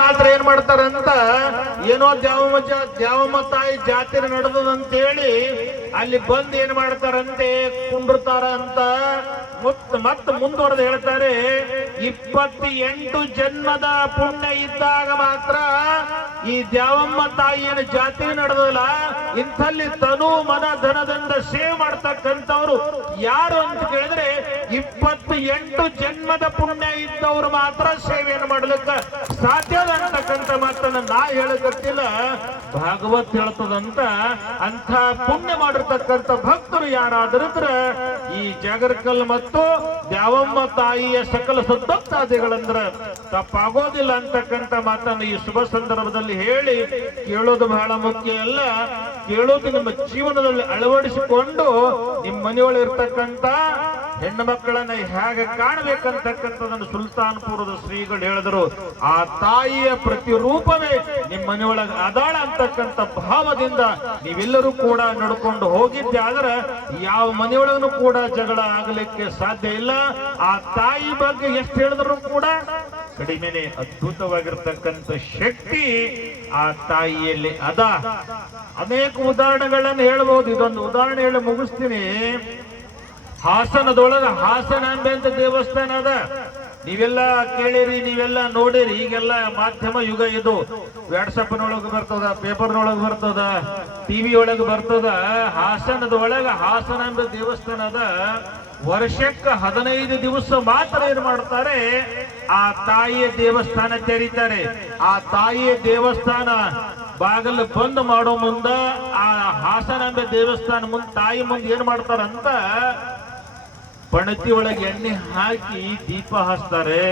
ಮಾತ್ರ ಏನ್ ಮಾಡ್ತಾರಂತ ಏನೋ ದ್ಯಾವಮ್ಮ ತಾಯಿ ಜಾತ್ರೆ ನಡೆದಂತೇಳಿ ಅಲ್ಲಿ ಬಂದು ಏನ್ ಮಾಡ್ತಾರಂತೆ ಕುಂಡಿರ್ತಾರ ಅಂತ ಮತ್ತ ಮುಂದುವರೆದು ಹೇಳ್ತಾರೆ 28 ಜನ್ಮದ ಪುಣ್ಯ ಇದ್ದಾಗ ಮಾತ್ರ ಈ ದ್ಯಾವಮ್ಮ ತಾಯಿಯ ಜಾತ್ರೆ ನಡೆದಲ್ಲ ಇಂಥಲ್ಲಿ ತನು ಮನ ಧನದಿಂದ ಸೇವೆ ಮಾಡ್ತಕ್ಕಂಥವ್ರು ಯಾರು ಅಂತ ಕೇಳಿದ್ರೆ 28 ಜನ್ಮದ ಪುಣ್ಯ ಇದ್ದವ್ರು ಮಾತ್ರ ಸೇವೆಯನ್ನು ಮಾಡ್ಲಿಕ್ಕೆ ಸಾಧ್ಯ ಅಂತಕ್ಕಂಥ ಮಾತನ್ನ ನಾ ಹೇಳಕತ್ತಿಲ್ಲ, ಭಾಗವತ್ ಹೇಳ್ತದಂತ. ಅಂತ ಪುಣ್ಯ ಮಾಡಿರ್ತಕ್ಕಂಥ ಭಕ್ತರು ಯಾರಾದ್ರ ಈ ಜಾಗರಕಲ್ ಮತ್ತು ದ್ಯಾವಮ್ಮ ತಾಯಿಯ ಸಕಲ ಸದ್ಭಕ್ತಾದಿಗಳಂದ್ರ ತಪ್ಪಾಗೋದಿಲ್ಲ ಅಂತಕ್ಕಂಥ ಮಾತನ್ನು ಈ ಶುಭ ಸಂದರ್ಭದಲ್ಲಿ ಹೇಳಿ, ಕೇಳೋದು ಬಹಳ ಮುಖ್ಯ ಅಲ್ಲ, ಕೇಳೋದು ನಿಮ್ಮ ಜೀವನದಲ್ಲಿ ಅಳವಡಿಸಿಕೊಂಡು ನಿಮ್ಮ ಮನೆಯೊಳಗಿರ್ತಕ್ಕಂಥ ಹೆಣ್ಣು ಮಕ್ಕಳನ್ನ ಹೇಗೆ ಕಾಣಬೇಕಂತಕ್ಕಂಥದನ್ನು ಸುಲ್ತಾನ್ಪುರದ ಶ್ರೀಗಳು ಹೇಳಿದರು. ಆ ತಾಯಿಯ ಪ್ರತಿರೂಪವೇ ನಿಮ್ಮ ಮನೆಯೊಳಗೆ ಅದಾಳ ಅಂತಕ್ಕಂಥ ಭಾವದಿಂದ ನೀವೆಲ್ಲರೂ ಕೂಡ ನಡ್ಕೊಂಡು ಹೋಗಿದ್ದೆ ಆದ್ರೆ ಯಾವ ಮನೆಯೊಳಗೂ ಕೂಡ ಜಗಳ ಆಗಲಿಕ್ಕೆ ಸಾಧ್ಯ ಇಲ್ಲ. ಆ ತಾಯಿ ಬಗ್ಗೆ ಎಷ್ಟು ಹೇಳಿದ್ರು ಕೂಡ ಕಡಿಮೆನೆ. ಅದ್ಭುತವಾಗಿರ್ತಕ್ಕಂಥ ಶಕ್ತಿ ಆ ತಾಯಿಯಲ್ಲಿ ಅದ. ಅನೇಕ ಉದಾಹರಣೆಗಳನ್ನು ಹೇಳ್ಬಹುದು. ಇದೊಂದು ಉದಾಹರಣೆ ಹೇಳಿ ಮುಗಿಸ್ತೀನಿ. ಹಾಸನದೊಳಗ ಹಾಸನಾಂಬೆ ಅಂತ ದೇವಸ್ಥಾನ ಅದ. ನೀವೆಲ್ಲ ಕೇಳಿರಿ, ನೀವೆಲ್ಲ ನೋಡಿರಿ. ಈಗೆಲ್ಲ ಮಾಧ್ಯಮ ಯುಗ ಇದು. ವಾಟ್ಸಪ್ನೊಳಗೆ ಬರ್ತದ, ಪೇಪರ್ನೊಳಗೆ ಬರ್ತದ, ಟಿವಿ ಒಳಗೆ ಬರ್ತದ. ಹಾಸನದೊಳಗ ಹಾಸನಾಂಬೆ ದೇವಸ್ಥಾನ ಅದ. ವರ್ಷಕ್ಕೆ 15 ದಿವಸ ಮಾತ್ರ ಏನ್ ಮಾಡ್ತಾರೆ, ಆ ತಾಯಿಯ ದೇವಸ್ಥಾನ ತೆರೀತಾರೆ. ಆ ತಾಯಿಯ ದೇವಸ್ಥಾನ ಬಾಗಿಲು ಬಂದ್ ಮಾಡೋ ಮುಂದ ಆ ಹಾಸನಾಂಬೆ ದೇವಸ್ಥಾನ ಮುಂದೆ ತಾಯಿ ಮುಂದೆ ಏನ್ ಮಾಡ್ತಾರಂತ ಪಣತಿ ಒಳಗೆ ಎಣ್ಣೆ ಹಾಕಿ ದೀಪ ಹಚ್ತಾರೆ.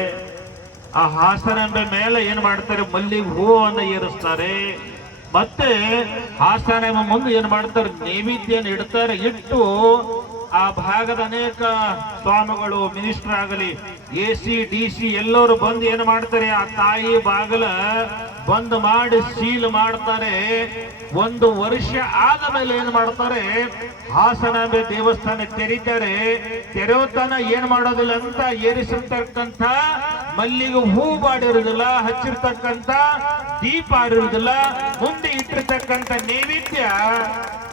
ಆ ಹಾಸನಾಂಬೆ ಮೇಲೆ ಏನ್ ಮಾಡ್ತಾರೆ, ಮಲ್ಲಿಗೆ ಹೂವನ್ನು ಏರಿಸ್ತಾರೆ. ಮತ್ತೆ ಹಾಸನಾಂಬೆ ಮುಂದೆ ಏನ್ ಮಾಡ್ತಾರೆ, ನೈವೇದ್ಯನ ಇಡ್ತಾರೆ. ಇಟ್ಟು ಆ ಭಾಗದ ಅನೇಕ ಸ್ವಾಮಿಗಳು, ಮಿನಿಸ್ಟರ್ ಆಗಲಿ, AC DC ಎಲ್ಲರೂ ಬಂದು ಏನ್ ಮಾಡ್ತಾರೆ, ಆ ತಾಯಿ ಬಾಗಲ ಬಂದ್ ಮಾಡಿ ಸೀಲ್ ಮಾಡ್ತಾರೆ. 1 ವರ್ಷ ಆದ ಮೇಲೆ ಏನ್ ಮಾಡ್ತಾರೆ, ಹಾಸನಾಂಬೆ ದೇವಸ್ಥಾನ ತೆರೀತಾರೆ. ತೆರೆಯೋತನ ಏನ್ ಮಾಡೋದಿಲ್ಲ ಅಂತ ಏರಿಸಿರ್ತಕ್ಕಂಥ ಮಲ್ಲಿಗೆ ಹೂ ಬಾಡಿರುವುದಿಲ್ಲ, ಹಚ್ಚಿರ್ತಕ್ಕಂಥ ದೀಪ ಇರುವುದಿಲ್ಲ, ಮುಂದೆ ಇಟ್ಟಿರ್ತಕ್ಕಂಥ ನೈವೇದ್ಯ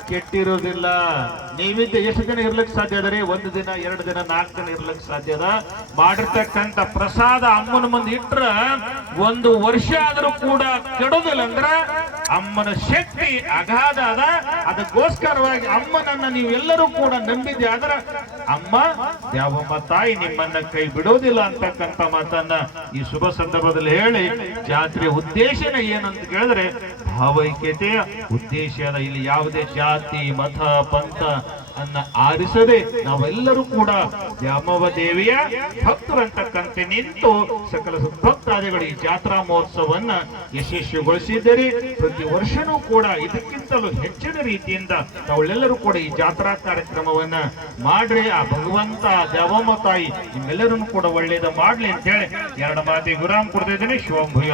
ಕೆಟ್ಟಿರೋದಿಲ್ಲ. ನೈವೇದ್ಯ ಎಷ್ಟು ದಿನ ಇರ್ಲಿಕ್ಕೆ ಸಾಧ್ಯ ಅದ ರೀ? 1 ದಿನ, 2 ದಿನ, 4 ದಿನ ಇರ್ಲಿಕ್ಕೆ ಸಾಧ್ಯ ಅದ. ಮಾಡಿರ್ತಕ್ಕಂಥ ಪ್ರಸಾದ ಅಮ್ಮನ ಮುಂದೆ ಇಟ್ರ 1 ವರ್ಷ ಆದ್ರೂ ಕೂಡ ಕೆಡೋದಿಲ್ಲ. ಅಂದ್ರ ಅಮ್ಮನ ಶಕ್ತಿ ಅಗಾಧ ಅದ. ಅದಕ್ಕೋಸ್ಕರವಾಗಿ ಅಮ್ಮನನ್ನ ನೀವೆಲ್ಲರೂ ಕೂಡ ನಂಬಿದ್ದೆ ಆದ್ರ ಅಮ್ಮ ದ್ಯಾವಮ್ಮ ತಾಯಿ ನಿಮ್ಮನ್ನ ಕೈ ಬಿಡೋದಿಲ್ಲ ಅಂತಕ್ಕಂಥ ಮಾತನ್ನ ಈ ಶುಭ ಸಂದರ್ಭದಲ್ಲಿ ಹೇಳಿ, ಜಾತ್ರೆ ಉದ್ದೇಶನ ಏನಂತ ಕೇಳಿದ್ರೆ ಭಾವೈಕ್ಯತೆಯ ಉದ್ದೇಶ ಅದ. ಇಲ್ಲಿ ಯಾವುದೇ ಜಾತಿ ಮತ ಪಂಥ ಅನ್ನ ಆರಿಸದೆ ನಾವೆಲ್ಲರೂ ಕೂಡ ದ್ಯಾಮವ್ವ ದೇವಿಯ ಭಕ್ತರಂತಕ್ಕಂತೆ ನಿಂತು ಸಕಲ ಭಕ್ತಾದಿಗಳು ಈ ಜಾತ್ರಾ ಮಹೋತ್ಸವವನ್ನ ಯಶಸ್ವಿಗೊಳಿಸಿದ್ದೀರಿ. ಪ್ರತಿ ವರ್ಷನೂ ಕೂಡ ಇದಕ್ಕಿಂತಲೂ ಹೆಚ್ಚಿನ ರೀತಿಯಿಂದ ನಾವೆಲ್ಲರೂ ಕೂಡ ಈ ಜಾತ್ರಾ ಕಾರ್ಯಕ್ರಮವನ್ನ ಮಾಡ್ರಿ. ಆ ಭಗವಂತ ದ್ಯಾಮವ್ವ ತಾಯಿ ನಿಮ್ಮೆಲ್ಲರನ್ನು ಕೂಡ ಒಳ್ಳೇದ ಮಾಡ್ಲಿ ಅಂತ ಹೇಳಿ 2 ಮಾತಿಗೆ ವಿರಾಮ ಕೊಡ್ತಾ ಇದ್ದೀನಿ. ಶಿವಂ ಭೂಯ.